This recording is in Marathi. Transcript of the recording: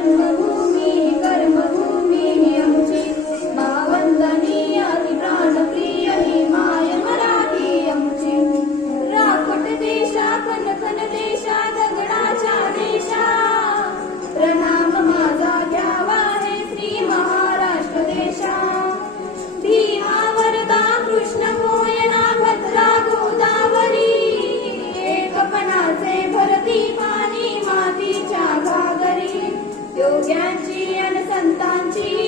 जन्मभूमी कर्मभूमी ही आमची, मावंदनी अति प्राणप्रिय ही माय मराठी आमची. राखट देशा कनकन देशा दगडाच्या देशा, प्रणाम माझा घ्यावा हे श्री महाराष्ट्र देशा. भीमा वरदा कृष्ण कोयना भद्रा गोदावरी, एकपणाचे भरती पाणी मातीच्या घागरी. योग्यांची अन संतांची